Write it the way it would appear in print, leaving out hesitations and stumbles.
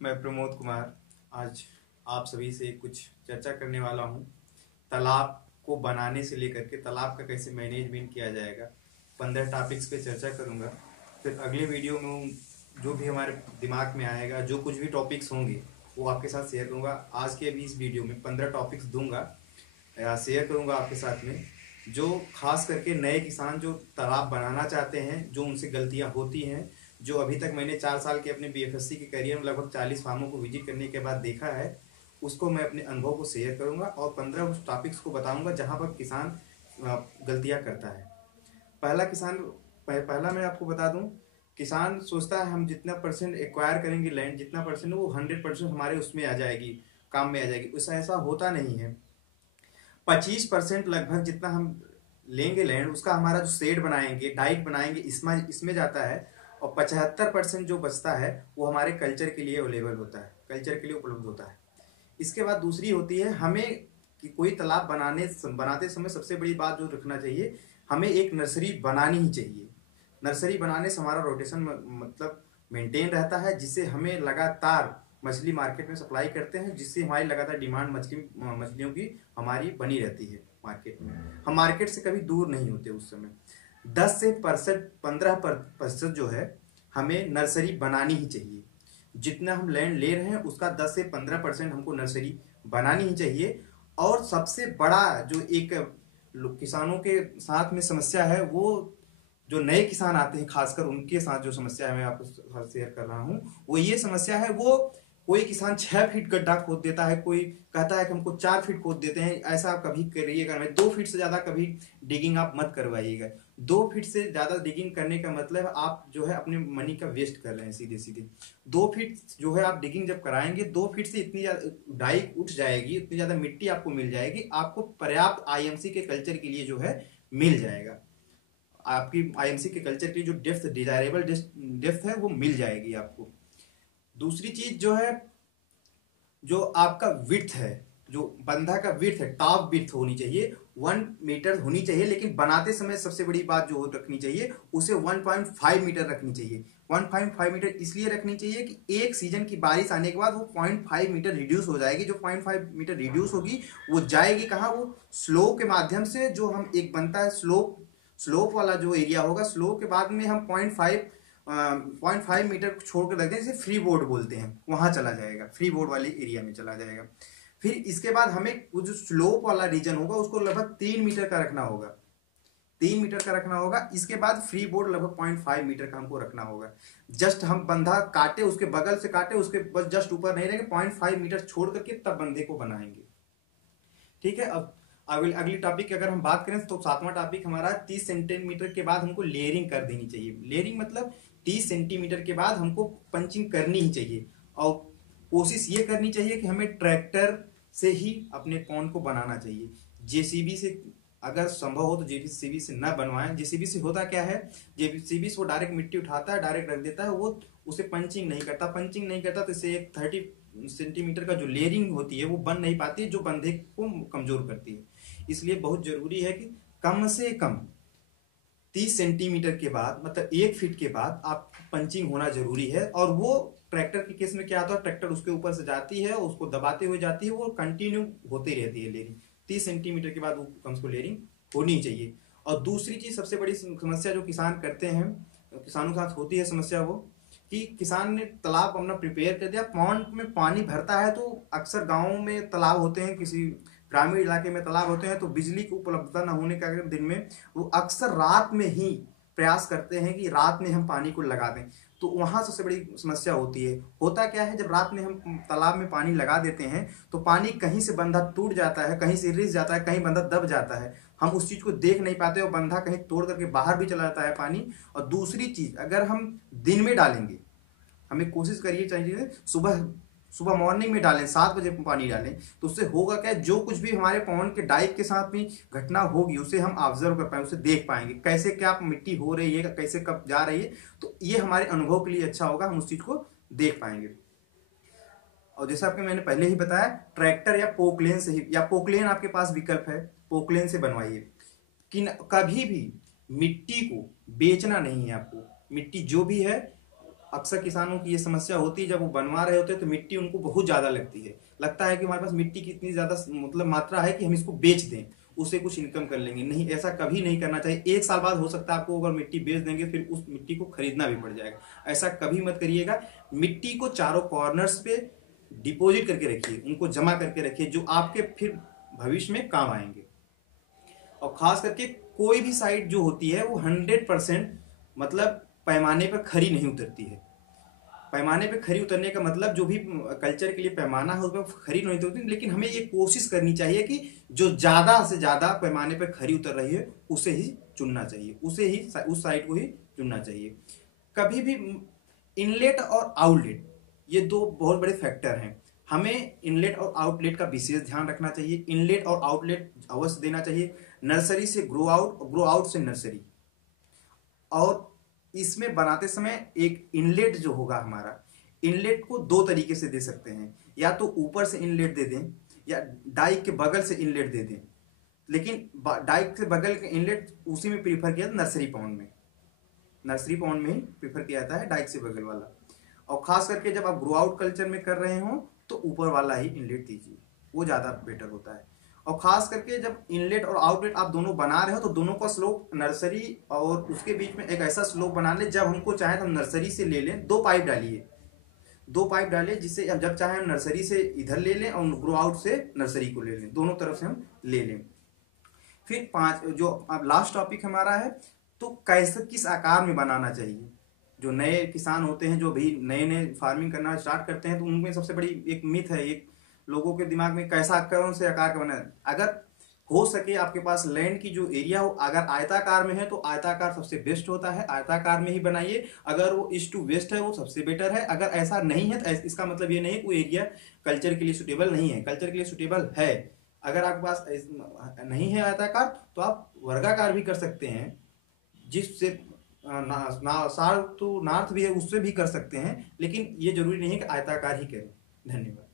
मैं प्रमोद कुमार आज आप सभी से कुछ चर्चा करने वाला हूँ। तालाब को बनाने से लेकर के तालाब का कैसे मैनेजमेंट किया जाएगा, 15 टॉपिक्स पे चर्चा करूँगा। फिर अगले वीडियो में जो भी हमारे दिमाग में आएगा, जो कुछ भी टॉपिक्स होंगे वो आपके साथ शेयर करूँगा। आज के अभी इस वीडियो में 15 टॉपिक्स दूंगा या शेयर करूँगा आपके साथ में, जो खास करके नए किसान जो तालाब बनाना चाहते हैं, जो उनसे गलतियाँ होती हैं, जो अभी तक मैंने 4 साल के अपने बीएफएससी के करियर में लगभग 40 फार्मों को विजिट करने के बाद देखा है, उसको मैं अपने अनुभव को शेयर करूंगा और 15 उस टॉपिक्स को बताऊंगा जहां पर किसान गलतियां करता है। पहला मैं आपको बता दूं, किसान सोचता है हम जितना परसेंट एक्वायर करेंगे लैंड, जितना परसेंट वो 100% हमारे उसमें आ जाएगी, काम में आ जाएगी। उससे ऐसा होता नहीं है। 25% लगभग जितना हम लेंगे लैंड, उसका हमारा जो शेड बनाएंगे, डाइट बनाएंगे, इसमें जाता है। और 75% जो बचता है वो हमारे कल्चर के लिए अवेलेबल होता है, कल्चर के लिए उपलब्ध होता है। इसके बाद दूसरी होती है हमें कि कोई तालाब बनाते समय सबसे बड़ी बात जो रखना चाहिए, हमें एक नर्सरी बनानी ही चाहिए। नर्सरी बनाने से हमारा रोटेशन मतलब मेंटेन रहता है, जिससे हमें लगातार मछली मार्केट में सप्लाई करते हैं, जिससे हमारी लगातार डिमांड मछलियों की हमारी बनी रहती है मार्केट में। हम मार्केट से कभी दूर नहीं होते उस समय। 10 से 15% जो है हमें नर्सरी बनानी ही चाहिए। जितना हम लैंड ले रहे हैं उसका 10 से 15% हमको नर्सरी बनानी ही चाहिए। और सबसे बड़ा जो एक किसानों के साथ में समस्या है, वो जो नए किसान आते हैं खासकर उनके साथ जो समस्या है मैं आपको शेयर कर रहा हूँ, वो ये समस्या है, वो कोई किसान 6 फीट गड्ढा खोद देता है, कोई कहता है कि हमको 4 फीट खोद देते हैं। ऐसा आप कभी करिएगा, 2 फीट से ज्यादा कभी डिगिंग आप मत करवाइएगा। 2 फीट से ज्यादा डिगिंग करने का मतलब आप जो है अपने मनी का वेस्ट कर रहे हैं सीधे सीधे। 2 फीट जो है आप डिगिंग जब कराएंगे, 2 फीट से इतनी ज्यादा डाई उठ जाएगी, इतनी ज्यादा मिट्टी आपको मिल जाएगी, आपको पर्याप्त आईएमसी के कल्चर के लिए जो है मिल जाएगा। आपकी आईएमसी के कल्चर की जो डेप्थ, डिजायरेबल डेप्थ है, वो मिल जाएगी आपको। दूसरी चीज जो है, जो आपका विड्थ है, जो बंधा का विड्थ है, टॉप विड्थ होनी चाहिए 1 मीटर होनी चाहिए। लेकिन बनाते समय सबसे बड़ी बात जो रखनी चाहिए, उसे 1.5 मीटर रखनी चाहिए। 1.5 मीटर इसलिए रखनी चाहिए कि एक सीजन की बारिश आने के बाद वो 0.5 मीटर रिड्यूस हो जाएगी। जो 0.5 मीटर रिड्यूस होगी वो जाएगी कहाँ, वो स्लोप के माध्यम से। जो हम एक बनता है स्लोप वाला जो एरिया होगा, स्लोप के बाद में हम 0.5 मीटर छोड़ कर रख दें, जिसे फ्री बोर्ड बोलते हैं, वहां चला जाएगा, फ्री बोर्ड वाले एरिया में चला जाएगा। फिर इसके बाद हमें वो जो स्लोप वाला रीजन होगा उसको लगभग 3 मीटर का रखना होगा, 3 मीटर का रखना होगा। इसके बाद फ्री बोर्ड लगभग 0.5 मीटर का हमको रखना होगा। जस्ट हम बंधा काटे, उसके बगल से काटे, उसके बस जस्ट ऊपर नहीं रहेंगे, 0.5 मीटर छोड़ करके तब बंधे को बनाएंगे। ठीक है। अब अगली टॉपिक की अगर हम बात करें तो 7वां टॉपिक हमारा 30 सेंटीमीटर के बाद हमको लेयरिंग कर देनी चाहिए। लेयरिंग मतलब 30 सेंटीमीटर के बाद हमको पंचिंग करनी ही चाहिए। और कोशिश ये करनी चाहिए कि हमें ट्रैक्टर से ही अपने पॉन्ड को बनाना चाहिए। जेसीबी से अगर संभव हो तो जेसीबी से ना बनवाएं। जेसीबी से होता क्या है, जेसीबी से वो डायरेक्ट मिट्टी उठाता है, डायरेक्ट रख देता है, वो उसे पंचिंग नहीं करता तो इसे एक 30 सेंटीमीटर का जो लेयरिंग होती है वो बन नहीं पाती, जो बंधे को कमजोर करती है। इसलिए बहुत जरूरी है कि कम से कम 30 सेंटीमीटर के बाद, मतलब 1 फीट के बाद आप पंचिंग होना जरूरी है। और वो ट्रैक्टर के केस में क्या होता है, ट्रैक्टर उसके ऊपर से जाती है, उसको दबाते हुए जाती है, वो कंटिन्यू होती रहती है लेयरिंग। 30 सेंटीमीटर के बाद वो कम से कम लेयरिंग होनी चाहिए। और दूसरी चीज, सबसे बड़ी समस्या जो किसान करते हैं, किसानों के साथ होती है समस्या, वो कि किसान ने तालाब अपना प्रिपेयर कर दिया, पॉन्ड में पानी भरता है। तो अक्सर गाँव में तालाब होते हैं, किसी ग्रामीण इलाके में तालाब होते हैं, तो बिजली की उपलब्धता न होने के कारण दिन में वो अक्सर रात में ही प्रयास करते हैं कि रात में हम पानी को लगा दें। तो वहां सबसे बड़ी समस्या होती है। होता क्या है, जब रात में हम तालाब में पानी लगा देते हैं तो पानी कहीं से बंधा टूट जाता है, कहीं से रिस जाता है, कहीं बंधा दब जाता है, हम उस चीज को देख नहीं पाते और बंधा कहीं तोड़ करके बाहर भी चला जाता है पानी। और दूसरी चीज, अगर हम दिन में डालेंगे, हमें कोशिश करिए चाहिए सुबह मॉर्निंग में डालें, 7 बजे पानी डालें, तो उससे होगा क्या, जो कुछ भी हमारे पॉन्ड के डाइक के साथ में घटना होगी उसे हम ऑब्जर्व कर पाएंगे, उसे देख पाएंगे, कैसे क्या मिट्टी हो रही है, कैसे कब जा रही है। तो ये हमारे अनुभव के लिए अच्छा होगा, हम उस चीज को देख पाएंगे। और जैसा आपको मैंने पहले ही बताया, ट्रैक्टर या पोकलेन से ही, या पोकलेन आपके पास विकल्प है, पोकलेन से बनवाइए। कि कभी भी मिट्टी को बेचना नहीं है आपको। मिट्टी जो भी है अक्सर किसानों की ये समस्या होती है, जब वो बनवा रहे होते हैं तो मिट्टी उनको बहुत ज़्यादा लगती है, लगता है कि हमारे पास मिट्टी की इतनी ज़्यादा मतलब मात्रा है कि हम इसको बेच दें, उससे कुछ इनकम कर लेंगे। नहीं, ऐसा कभी नहीं करना चाहिए। एक साल बाद हो सकता है आपको अगर मिट्टी बेच देंगे फिर उस मिट्टी को खरीदना भी पड़ जाएगा, ऐसा कभी मत करिएगा। मिट्टी को चारों कॉर्नर्स पे डिपॉजिट करके रखिए, उनको जमा करके रखिए, जो आपके फिर भविष्य में काम आएंगे। और खास करके कोई भी साइट जो होती है वो 100% मतलब पैमाने पर खरी नहीं उतरती है। पैमाने पे खरी उतरने का मतलब जो भी कल्चर के लिए पैमाना है उसमें खरी नहीं उतरती, लेकिन हमें ये कोशिश करनी चाहिए कि जो ज्यादा से ज्यादा पैमाने पे खरी उतर रही है उसे ही चुनना चाहिए, उसे ही उस साइट को ही चुनना चाहिए। कभी भी इनलेट और आउटलेट ये दो बहुत बड़े फैक्टर हैं, हमें इनलेट और आउटलेट का विशेष ध्यान रखना चाहिए। इनलेट और आउटलेट अवश्य देना चाहिए, नर्सरी से ग्रो आउट, ग्रो आउट से नर्सरी। और इसमें बनाते समय एक इनलेट जो होगा हमारा, इनलेट को दो तरीके से दे सकते हैं, या तो ऊपर से इनलेट दे दें या डाइक के बगल से इनलेट दे दें। लेकिन डाइक के बगल के इनलेट उसी में प्रीफर किया नर्सरी पॉन्ड में, नर्सरी पॉन्ड में ही प्रीफर किया जाता है डाइक से बगल वाला। और खास करके जब आप ग्रो आउट कल्चर में कर रहे हो तो ऊपर वाला ही इनलेट दीजिए, वो ज़्यादा बेटर होता है। और खास करके जब इनलेट और आउटलेट आप दोनों बना रहे हो तो दोनों का स्लोप नर्सरी और उसके बीच में एक ऐसा स्लोप बना ले, जब हमको चाहे तो हम नर्सरी से ले लें, दो पाइप डालिए, दो पाइप डालिए, जिससे जब चाहे हम नर्सरी से इधर ले लें और ग्रो आउट से नर्सरी को ले लें, दोनों तरफ से हम ले लें। फिर पांच जो अब लास्ट टॉपिक हमारा है, तो कैसे किस आकार में बनाना चाहिए। जो नए किसान होते हैं, जो भी नए नए फार्मिंग करना स्टार्ट करते हैं, तो उनमें सबसे बड़ी एक मिथ है, एक लोगों के दिमाग में कैसा कौन से आकार का बना है। अगर हो सके आपके पास लैंड की जो एरिया हो, अगर आयताकार में है तो आयताकार सबसे बेस्ट होता है, आयताकार में ही बनाइए। अगर वो ईस्ट टू वेस्ट है वो सबसे बेटर है। अगर ऐसा नहीं है तो इसका मतलब ये नहीं है कोई एरिया कल्चर के लिए सुटेबल नहीं है, कल्चर के लिए सुटेबल है। अगर आपके पास नहीं है आयताकार तो आप वर्गाकार भी कर सकते हैं, जिससे साउथ टू नॉर्थ भी है उससे भी कर सकते हैं, लेकिन ये जरूरी नहीं है कि आयताकार ही करें। धन्यवाद।